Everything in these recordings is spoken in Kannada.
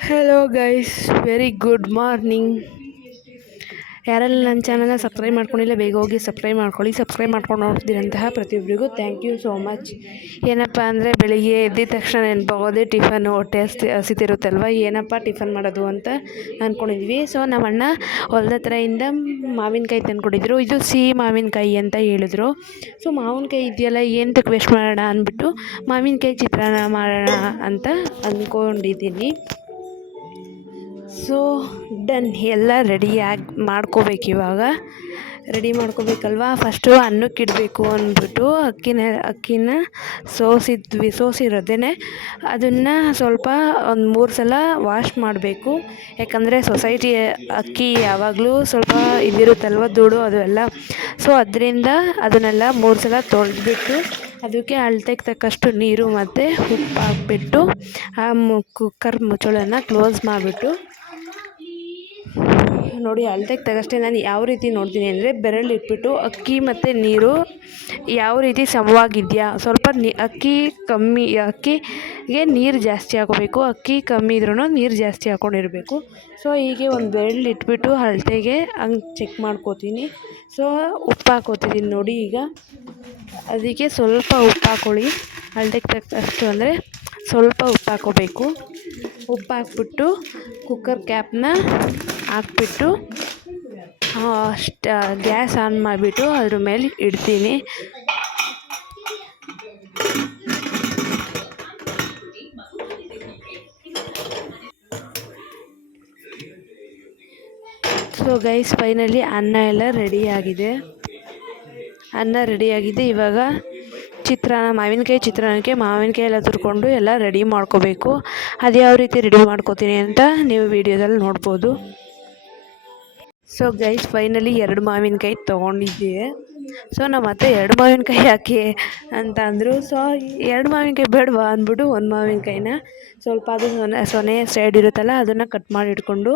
Hello guys very good morning ಯಾರೆಲ್ಲ ನನ್ನ ಚಾನಲ್ನ ಸಬ್ಸ್ಕ್ರೈಬ್ ಮಾಡ್ಕೊಂಡಿಲ್ಲ, ಬೇಗ ಹೋಗಿ ಸಬ್ಸ್ಕ್ರೈಬ್ ಮಾಡ್ಕೊಳ್ಳಿ. ಸಬ್ಸ್ಕ್ರೈಬ್ ಮಾಡ್ಕೊಂಡು ನೋಡ್ತಿದ್ದಂತಹ ಪ್ರತಿಯೊಬ್ಬರಿಗೂ ಥ್ಯಾಂಕ್ ಯು ಸೋ ಮಚ್ ಏನಪ್ಪ ಅಂದರೆ, ಬೆಳಿಗ್ಗೆ ಎದ್ದಿದ ತಕ್ಷಣ ನೆನಪಾಗೋದೇ ಟಿಫನ್ ಹೊಟ್ಟೆ ಹಸಿ ಹಸಿತಿರುತ್ತಲ್ವ? ಏನಪ್ಪ ಟಿಫನ್ ಮಾಡೋದು ಅಂತ ಅಂದ್ಕೊಂಡಿದ್ವಿ ಸೊ ನಮ್ಮ ಅಣ್ಣ ಹೊಲದ ಹತ್ರದಿಂದ ಮಾವಿನಕಾಯಿ ತಂದ್ಕೊಟ್ಟಿದ್ರು ಇದು ಸಿಹಿ ಮಾವಿನಕಾಯಿ ಅಂತ ಹೇಳಿದ್ರು. ಸೊ ಮಾವಿನಕಾಯಿ ಇದೆಯಲ್ಲ ಏನಕ್ಕೆ ವೇಸ್ಟ್ ಮಾಡೋಣ ಅಂದ್ಬಿಟ್ಟು ಮಾವಿನಕಾಯಿ ಚಿತ್ರಾನ್ನ ಮಾಡೋಣ ಅಂತ ಅಂದ್ಕೊಂಡಿದ್ದೀನಿ ಸೊ ಡನ್ ಎಲ್ಲ ರೆಡಿಯಾಗಿ ಮಾಡ್ಕೋಬೇಕು ಇವಾಗ. ರೆಡಿ ಮಾಡ್ಕೋಬೇಕಲ್ವಾ? ಫಸ್ಟು ಅನ್ನಕ್ಕೆ ಇಡಬೇಕು ಅಂದ್ಬಿಟ್ಟು ಅಕ್ಕಿನ ಅಕ್ಕಿನ ಸೋಸಿದ್ವಿ ಸೋಸಿರೋದೇ ಅದನ್ನು ಸ್ವಲ್ಪ ಒಂದು ಮೂರು ಸಲ ವಾಶ್ ಮಾಡಬೇಕು. ಯಾಕಂದರೆ ಸೊಸೈಟಿ ಅಕ್ಕಿ ಯಾವಾಗಲೂ ಸ್ವಲ್ಪ ಇದಿರುತ್ತಲ್ವ ಧೂಳು ಅದು ಎಲ್ಲ. ಸೊ ಅದರಿಂದ ಅದನ್ನೆಲ್ಲ ಮೂರು ಸಲ ತೊಳೆದ್ಬಿಟ್ಟು ಅದಕ್ಕೆ ಅಳತೆಗೆ ತಕ್ಕಷ್ಟು ನೀರು ಮತ್ತು ಉಪ್ಪು ಹಾಕ್ಬಿಟ್ಟು ಆ ಕುಕ್ಕರ್ ಮುಚ್ಚಳನ್ನು ಕ್ಲೋಸ್ ಮಾಡಿಬಿಟ್ಟು ನೋಡಿ ಅಳತೆಗೆ ತಗಷ್ಟೇ ನಾನು ಯಾವ ರೀತಿ ನೋಡ್ತೀನಿ ಅಂದರೆ ಬೆರಳು ಇಟ್ಬಿಟ್ಟು ಅಕ್ಕಿ ಮತ್ತು ನೀರು ಯಾವ ರೀತಿ ಸಮವಾಗಿದೆಯಾ? ಸ್ವಲ್ಪ ನೀ ಅಕ್ಕಿ ಕಮ್ಮಿ, ಅಕ್ಕಿಗೆ ನೀರು ಜಾಸ್ತಿ ಹಾಕೋಬೇಕು. ಅಕ್ಕಿ ಕಮ್ಮಿ ಇದ್ರೂ ನೀರು ಜಾಸ್ತಿ ಹಾಕ್ಕೊಂಡಿರಬೇಕು. ಸೊ, ಹೀಗೆ ಒಂದು ಬೆರಳು ಇಟ್ಬಿಟ್ಟು ಅಳತೆಗೆ ಹಂಗೆ ಚೆಕ್ ಮಾಡ್ಕೋತೀನಿ. ಸೊ, ಉಪ್ಪು ಹಾಕೋತಿದ್ದೀನಿ ನೋಡಿ ಈಗ. ಅದಕ್ಕೆ ಸ್ವಲ್ಪ ಉಪ್ಪು ಹಾಕೊಳ್ಳಿ ಅಳತೆಗೆ ತಕ್ಕಷ್ಟು ಅಂದರೆ ಸ್ವಲ್ಪ ಉಪ್ಪು ಹಾಕೋಬೇಕು ಉಪ್ಪು ಹಾಕ್ಬಿಟ್ಟು ಕುಕ್ಕರ್ ಕ್ಯಾಪ್ನ ಹಾಕ್ಬಿಟ್ಟು ಗ್ಯಾಸ್ ಆನ್ ಮಾಡಿಬಿಟ್ಟು ಅದ್ರ ಮೇಲೆ ಇಡ್ತೀನಿ. ಸೊ ಗೈಸ್ ಫೈನಲಿ ಅನ್ನ ಎಲ್ಲ ರೆಡಿಯಾಗಿದೆ ಅನ್ನ ರೆಡಿಯಾಗಿದೆ ಇವಾಗ ಚಿತ್ರಾನ್ನ, ಮಾವಿನಕಾಯಿ ಚಿತ್ರಾನ್ನಕ್ಕೆ ಮಾವಿನಕಾಯಿ ಎಲ್ಲ ತುರ್ಕೊಂಡು ಎಲ್ಲ ರೆಡಿ ಮಾಡ್ಕೋಬೇಕು. ಅದು ಯಾವ ರೀತಿ ರೆಡಿ ಮಾಡ್ಕೋತೀನಿ ಅಂತ ನೀವು ವಿಡಿಯೋದಲ್ಲಿ ನೋಡ್ಬೋದು. ಸೊ ಗೈಸ್ ಫೈನಲಿ ಎರಡು ಮಾವಿನಕಾಯಿ ತೊಗೊಂಡಿದ್ದೆ. ಸೊ ನಮ್ಮ ಅತ್ತೆ ಎರಡು ಮಾವಿನಕಾಯಿ ಹಾಕಿ ಅಂತ ಅಂದರು ಸೊ ಎರಡು ಮಾವಿನಕಾಯಿ ಬೇಡವಾ? ಅಂದ್ಬಿಟ್ಟು ಒಂದು ಮಾವಿನಕಾಯಿನ ಸ್ವಲ್ಪ ಅದು ಸೊನೆ ಸೊನೆ ಸೈಡ್ ಇರುತ್ತಲ್ಲ, ಅದನ್ನು ಕಟ್ ಮಾಡಿ ಇಟ್ಕೊಂಡು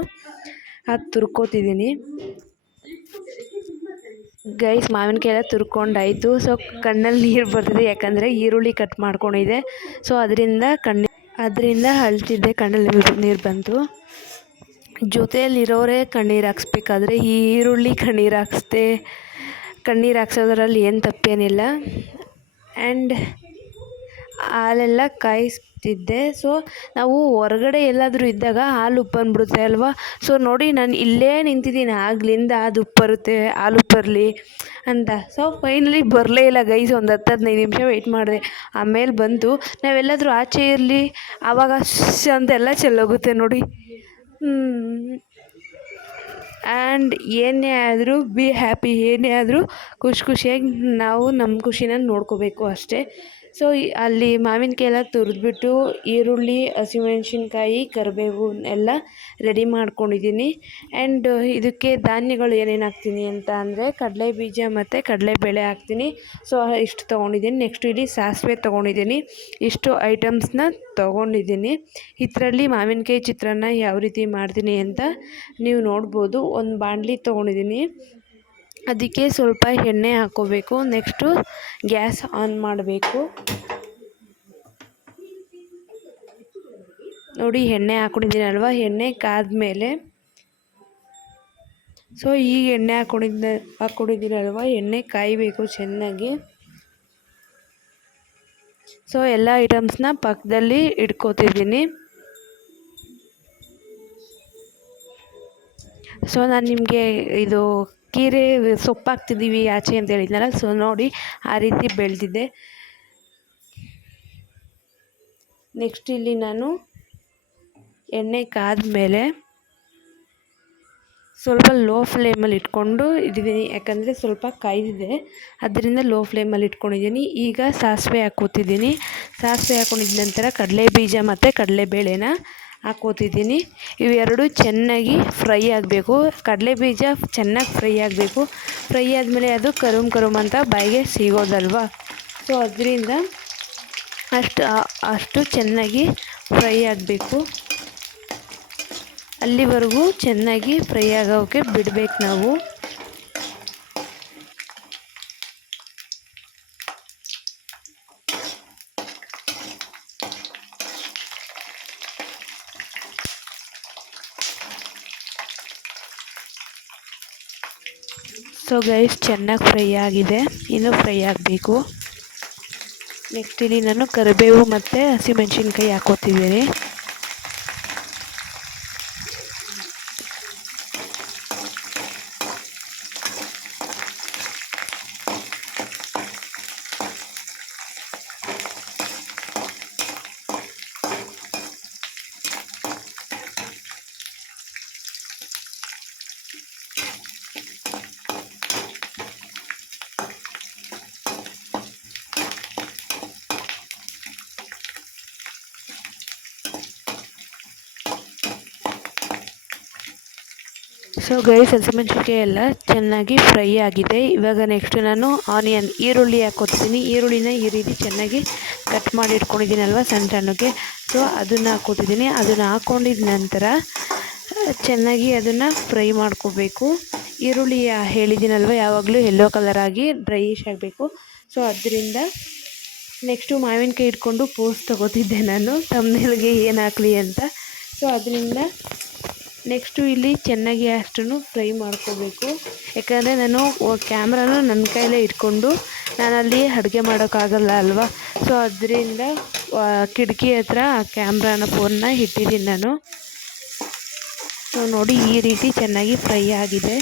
ಅದು ತುರ್ಕೋತಿದ್ದೀನಿ ಗೈಸ್ ಮಾವಿನಕಾಯಿ ಎಲ್ಲ ತುರ್ಕೊಂಡಾಯಿತು. ಸೊ ಕಣ್ಣಲ್ಲಿ ನೀರು ಬರ್ತಿದೆ, ಯಾಕಂದರೆ ಈರುಳ್ಳಿ ಕಟ್ ಮಾಡ್ಕೊಂಡಿದೆ ಸೊ ಅದರಿಂದ ಕಣ್ಣು, ಅದರಿಂದ ಅಳ್ತಿದ್ದೆ, ಕಣ್ಣಲ್ಲಿ ನೀರು ಬಂತು. ಜೊತೆಯಲ್ಲಿರೋರೇ ಕಣ್ಣೀರು ಹಾಕ್ಸ್ಬೇಕಾದ್ರೆ ಈ ಈರುಳ್ಳಿ ಕಣ್ಣೀರು ಹಾಕ್ಸ್ದೆ, ಕಣ್ಣೀರು ಹಾಕ್ಸೋದ್ರಲ್ಲಿ ಏನು ತಪ್ಪೇನಿಲ್ಲ. ಆ್ಯಂಡ್ ಹಾಲೆಲ್ಲ ಕಾಯಿಸ್ತಿದ್ದೆ. ಸೊ ನಾವು ಹೊರಗಡೆ ಎಲ್ಲಾದರೂ ಇದ್ದಾಗ ಹಾಲು ಉಪ್ಪು ಬಂದ್ಬಿಡುತ್ತೆ ಅಲ್ವಾ? ಸೊ ನೋಡಿ ನಾನು ಇಲ್ಲೇ ನಿಂತಿದ್ದೀನಿ. ಆಗಲಿಂದ ಅದು ಉಪ್ಪು ಬರುತ್ತೆ, ಹಾಲು ಉಪ್ಪರಲಿ ಅಂತ. ಸೊ ಫೈನಲಿ ಬರಲೇ ಇಲ್ಲ ಗೈಸ್ ಒಂದು ಹತ್ತು ಹದಿನೈದು ನಿಮಿಷ ವೆಯ್ಟ್ ಮಾಡಿದೆ. ಆಮೇಲೆ ಬಂತು ನಾವೆಲ್ಲಾದರೂ ಆಚೆ ಇರಲಿ. ಆವಾಗ ಶ್ ಅಂತೆಲ್ಲ ಚೆಲ್ಲೋಗುತ್ತೆ ನೋಡಿ. ಆ್ಯಂಡ್ ಏನೇ ಆದರೂ ಬಿ ಹ್ಯಾಪಿ ಏನೇ ಆದರೂ ಖುಷಿ ಖುಷಿಯಾಗಿ ನಾವು ನಮ್ಮ ಖುಷಿನ ನೋಡ್ಕೋಬೇಕು ಅಷ್ಟೇ. ಸೊ ಅಲ್ಲಿ ಮಾವಿನಕಾಯಿ ಎಲ್ಲ ತುರಿದ್ಬಿಟ್ಟು ಈರುಳ್ಳಿ, ಹಸಿಮೆಣ್ಸಿನ್ಕಾಯಿ ಕರಿಬೇವು ಎಲ್ಲ ರೆಡಿ ಮಾಡ್ಕೊಂಡಿದ್ದೀನಿ ಆ್ಯಂಡ್ ಇದಕ್ಕೆ ಧಾನ್ಯಗಳು ಏನೇನು ಹಾಕ್ತೀನಿ ಅಂತ ಅಂದರೆ ಕಡಲೆ ಬೀಜ ಮತ್ತು ಕಡಲೆಬೇಳೆ ಹಾಕ್ತೀನಿ. ಸೊ ಇಷ್ಟು ತೊಗೊಂಡಿದ್ದೀನಿ. ನೆಕ್ಸ್ಟ್ ಇಲ್ಲಿ ಸಾಸಿವೆ ತೊಗೊಂಡಿದ್ದೀನಿ. ಇಷ್ಟು ಐಟಮ್ಸ್ನ ತೊಗೊಂಡಿದ್ದೀನಿ. ಇದರಲ್ಲಿ ಮಾವಿನಕಾಯಿ ಚಿತ್ರಾನ್ನ ಯಾವ ರೀತಿ ಮಾಡ್ತೀನಿ ಅಂತ ನೀವು ನೋಡ್ಬೋದು. ಒಂದು ಬಾಣಲಿ ತೊಗೊಂಡಿದ್ದೀನಿ. ಅದಕ್ಕೆ ಸ್ವಲ್ಪ ಎಣ್ಣೆ ಹಾಕ್ಕೋಬೇಕು ನೆಕ್ಸ್ಟು ಗ್ಯಾಸ್ ಆನ್ ಮಾಡಬೇಕು. ನೋಡಿ, ಎಣ್ಣೆ ಹಾಕ್ಕೊಂಡಿದ್ದೀನಲ್ವ ಎಣ್ಣೆ ಕಾದ್ಮೇಲೆ. ಸೊ ಈಗ ಎಣ್ಣೆ ಹಾಕ್ಕೊಂಡಿದ್ದ ಹಾಕ್ಕೊಂಡಿದ್ದೀನಲ್ವ ಎಣ್ಣೆ ಕಾಯಬೇಕು ಚೆನ್ನಾಗಿ. ಸೊ ಎಲ್ಲ ಐಟಮ್ಸ್ನ ಪಕ್ಕದಲ್ಲಿ ಇಟ್ಕೋತಿದ್ದೀನಿ. ಸೊ ನಾನು ನಿಮಗೆ ಇದು ಕೀರೆ ಸೊಪ್ಪು ಹಾಕ್ತಿದ್ದೀವಿ ಆಚೆ ಅಂತ ಹೇಳಿದ್ನಲ್ಲ ಸೊ ನೋಡಿ ಆ ರೀತಿ ಬೆಳೆದಿದೆ. ನೆಕ್ಸ್ಟ್ ಇಲ್ಲಿ ನಾನು ಎಣ್ಣೆ ಕಾದ್ಮೇಲೆ ಸ್ವಲ್ಪ ಲೋ ಫ್ಲೇಮಲ್ಲಿ ಇಟ್ಕೊಂಡು ಇದ್ದೀನಿ ಯಾಕಂದರೆ ಸ್ವಲ್ಪ ಕಾಯ್ದಿದೆ. ಅದರಿಂದ ಲೋ ಫ್ಲೇಮಲ್ಲಿ ಇಟ್ಕೊಂಡಿದ್ದೀನಿ. ಈಗ ಸಾಸಿವೆ ಹಾಕೋತಿದ್ದೀನಿ ಸಾಸಿವೆ ಹಾಕೊಂಡಿದ ನಂತರ ಕಡಲೆ ಬೀಜ ಮತ್ತು ಕಡಲೆಬೇಳೆನ ಹಾಕ್ಕೋತಿದ್ದೀನಿ ಇವೆರಡು ಚೆನ್ನಾಗಿ ಫ್ರೈ ಆಗಬೇಕು. ಕಡಲೆ ಬೀಜ ಚೆನ್ನಾಗಿ ಫ್ರೈ ಆಗಬೇಕು. ಫ್ರೈ ಆದಮೇಲೆ ಅದು ಕರುಮ್ ಕರುಮ್ ಅಂತ ಬಾಯಿಗೆ ಸಿಗೋದಲ್ವ? ಸೊ, ಅದರಿಂದ ಅಷ್ಟು ಅಷ್ಟು ಚೆನ್ನಾಗಿ ಫ್ರೈ ಆಗಬೇಕು. ಅಲ್ಲಿವರೆಗೂ ಚೆನ್ನಾಗಿ ಫ್ರೈ ಆಗೋಕ್ಕೆ ಬಿಡಬೇಕು ನಾವು. ಸೊ ಗೈಸ್ ಚೆನ್ನಾಗಿ ಫ್ರೈ ಆಗಿದೆ. ಇನ್ನೂ ಫ್ರೈ ಆಗಬೇಕು. ನೆಕ್ಸ್ಟ್ ಇಲ್ಲಿ ನಾನು ಕರಿಬೇವು ಮತ್ತು ಹಸಿಮೆಣ್ಸಿನ್ಕಾಯಿ ಹಾಕೋತಿದ್ದೀನಿ ಸೊ ಗೈಸ್ ಹಸಿಮೆಣಸಿನ್ಕಾಯಿ ಎಲ್ಲ ಚೆನ್ನಾಗಿ ಫ್ರೈ ಆಗಿದೆ. ಇವಾಗ ನೆಕ್ಸ್ಟ್ ನಾನು ಆನಿಯನ್ ಈರುಳ್ಳಿ ಹಾಕೋತೀನಿ ಈರುಳ್ಳಿನ ಈ ರೀತಿ ಚೆನ್ನಾಗಿ ಕಟ್ ಮಾಡಿ ಇಟ್ಕೊಂಡಿದ್ದೀನಲ್ವ ಸಣ್ಣ ಸಣ್ಣಕ್ಕೆ ಸೊ ಅದನ್ನು ಹಾಕೋತಿದ್ದೀನಿ ಅದನ್ನು ಹಾಕ್ಕೊಂಡಿದ ನಂತರ ಚೆನ್ನಾಗಿ ಅದನ್ನು ಫ್ರೈ ಮಾಡ್ಕೋಬೇಕು. ಈರುಳ್ಳಿ ಹೇಳಿದ್ದೀನಲ್ವ, ಯಾವಾಗಲೂ ಯೆಲ್ಲೋ ಕಲರ್ ಆಗಿ ಡ್ರೈಶ್ ಆಗಬೇಕು. ಸೊ ಅದರಿಂದ ನೆಕ್ಸ್ಟು ಮಾವಿನಕಾಯಿ ಇಟ್ಕೊಂಡು ಪೋಸ್ ತೊಗೋತಿದ್ದೆ ನಾನು. ತಮ್ಮನಿಗೆ ಏನು ಹಾಕಲಿ ಅಂತ. ಸೊ ಅದರಿಂದ ನೆಕ್ಸ್ಟು ಇಲ್ಲಿ ಚೆನ್ನಾಗಿ ಅಷ್ಟನ್ನು ಫ್ರೈ ಮಾಡ್ಕೋಬೇಕು. ಯಾಕಂದರೆ ನಾನು ಕ್ಯಾಮ್ರಾನು ನನ್ನ ಕೈಲೇ ಇಟ್ಕೊಂಡು ನಾನಲ್ಲಿ ಅಡುಗೆ ಮಾಡೋಕ್ಕಾಗಲ್ಲ ಅಲ್ವಾ? ಸೊ ಅದರಿಂದ ಕಿಟಕಿ ಹತ್ರ ಆ ಕ್ಯಾಮ್ರಾನ ಫೋನ್ನ ಇಟ್ಟಿದ್ದೀನಿ ನಾನು. ನೋಡಿ ಈ ರೀತಿ ಚೆನ್ನಾಗಿ ಫ್ರೈ ಆಗಿದೆ.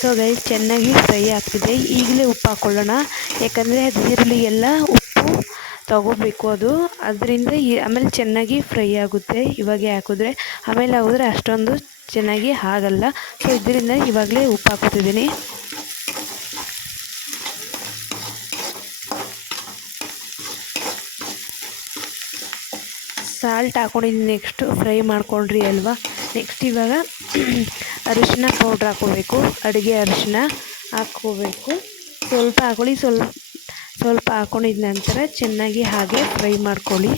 ಸೊ ಗೈಸ್ ಚೆನ್ನಾಗಿ ಫ್ರೈ ಆಗ್ತಿದೆ. ಈಗಲೇ ಉಪ್ಪು ಹಾಕ್ಕೊಳ್ಳೋಣ ಯಾಕಂದರೆ ಅದು ಈರುಳ್ಳಿಗೆಲ್ಲ ಉಪ್ಪು ತಗೋಬೇಕು ಅದು. ಅದರಿಂದ ಆಮೇಲೆ ಚೆನ್ನಾಗಿ ಫ್ರೈ ಆಗುತ್ತೆ ಇವಾಗೆ ಹಾಕಿದ್ರೆ. ಆಮೇಲೆ ಹಾಕಿದ್ರೆ ಅಷ್ಟೊಂದು ಚೆನ್ನಾಗಿ ಆಗಲ್ಲ. ಸೊ ಇದರಿಂದ ಇವಾಗಲೇ ಉಪ್ಪು ಹಾಕೋತಿದ್ದೀನಿ ಸಾಲ್ಟ್ ಹಾಕೊಂಡಿದ್ದೀನಿ. ನೆಕ್ಸ್ಟು ಫ್ರೈ ಮಾಡ್ಕೊಂಡ್ರಿ ಅಲ್ವಾ? ನೆಕ್ಸ್ಟ್ ಇವಾಗ ಅರಿಶಿನ ಪೌಡ್ರ್ ಹಾಕೋಬೇಕು ಅಡುಗೆ ಅರಿಶಿನ ಹಾಕ್ಕೋಬೇಕು. ಸ್ವಲ್ಪ ಹಾಕೊಳ್ಳಿ, ಸ್ವಲ್ಪ ಸ್ವಲ್ಪ ಹಾಕೊಂಡಿದ್ದ ನಂತರ ಚೆನ್ನಾಗಿ ಹಾಗೆ ಫ್ರೈ ಮಾಡ್ಕೊಳ್ಳಿ.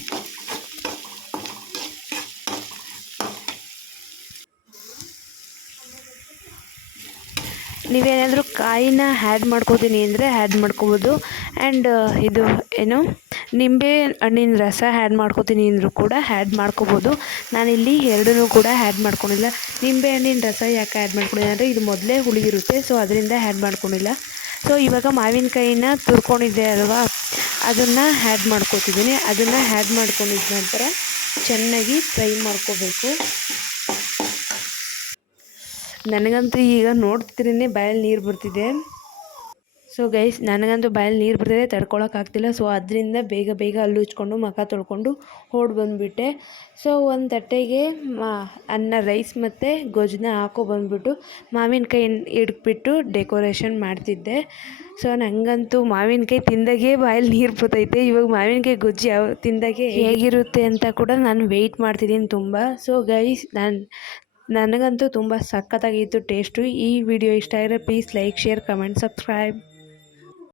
ನೀವೇನಾದರೂ ಕಾಯಿನ ಹ್ಯಾಡ್ ಮಾಡ್ಕೋತೀನಿ ಅಂದರೆ ಆ್ಯಡ್ ಮಾಡ್ಕೋಬೋದು. ಆ್ಯಂಡ್ ಇದು, ಏನು? ನಿಂಬೆ ಹಣ್ಣಿನ ರಸ ಹ್ಯಾಡ್ ಮಾಡ್ಕೋತೀನಿ ಅಂದರೂ ಕೂಡ ಹ್ಯಾಡ್ ಮಾಡ್ಕೋಬೋದು. ನಾನಿಲ್ಲಿ ಎರಡನ್ನೂ ಕೂಡ ಹ್ಯಾಡ್ ಮಾಡ್ಕೊಂಡಿಲ್ಲ. ನಿಂಬೆ ಹಣ್ಣಿನ ರಸ ಯಾಕೆ ಆ್ಯಡ್ ಮಾಡ್ಕೊಂಡಿಲ್ಲ ಅಂದರೆ ಇದು ಮೊದಲೇ ಹುಳಿ ಇರುತ್ತೆ ಸೊ ಅದರಿಂದ ಹ್ಯಾಡ್ ಮಾಡ್ಕೊಂಡಿಲ್ಲ. ಸೊ ಇವಾಗ ಮಾವಿನಕಾಯಿನ ತುರ್ಕೊಂಡಿದ್ದೆ ಅಲ್ವಾ? ಅದನ್ನು ಹ್ಯಾಡ್ ಮಾಡ್ಕೋತಿದ್ದೀನಿ. ಅದನ್ನು ಹ್ಯಾಡ್ ಮಾಡ್ಕೊಂಡಿದ್ದ ನಂತರ ಚೆನ್ನಾಗಿ ಫ್ರೈ ಮಾಡ್ಕೋಬೇಕು. ನನಗಂತೂ ಈಗ ನೋಡ್ತಿರೇ ಬಾಯಲ್ಲಿ ನೀರು ಬರ್ತಿದೆ. ಸೊ ಗೈಸ್ ನನಗಂತೂ ಬಾಯಲ್ಲಿ ನೀರು ಬರ್ತಿದೆ ತಡ್ಕೊಳಕ್ಕಾಗ್ತಿಲ್ಲ ಸೊ ಅದರಿಂದ ಬೇಗ ಬೇಗ ಅಲ್ಲಿ ಉಚ್ಕೊಂಡು ಮುಖ ತೊಳ್ಕೊಂಡು ಓಡ್ ಬಂದುಬಿಟ್ಟೆ. ಸೊ ಒಂದು ತಟ್ಟೆಗೆ ಮಾ, ಅನ್ನ ರೈಸ್ ಮತ್ತು ಗೊಜ್ಜನ್ನ ಹಾಕೋ ಬಂದುಬಿಟ್ಟು ಮಾವಿನಕಾಯಿ ಹಿಡ್ಬಿಟ್ಟು ಡೆಕೋರೇಷನ್ ಮಾಡ್ತಿದ್ದೆ. ಸೊ ನನಗಂತೂ ಮಾವಿನಕಾಯಿ ತಿಂದಾಗೆ ಬಾಯಲ್ಲಿ ನೀರು ಬರ್ತೈತೆ. ಇವಾಗ ಮಾವಿನಕಾಯಿ ಗೊಜ್ಜು ಯಾವ, ತಿಂದಾಗೆ ಹೇಗಿರುತ್ತೆ ಅಂತ ಕೂಡ ನಾನು ವೆಯ್ಟ್ ಮಾಡ್ತಿದ್ದೀನಿ ತುಂಬ. ಸೊ ಗೈಸ್ ನಾನು, ನನಗಂತೂ ತುಂಬ ಸಖತ್ತಾಗಿತ್ತು ಟೇಸ್ಟು ಈ ವಿಡಿಯೋ ಇಷ್ಟ ಆದರೆ please like share comment subscribe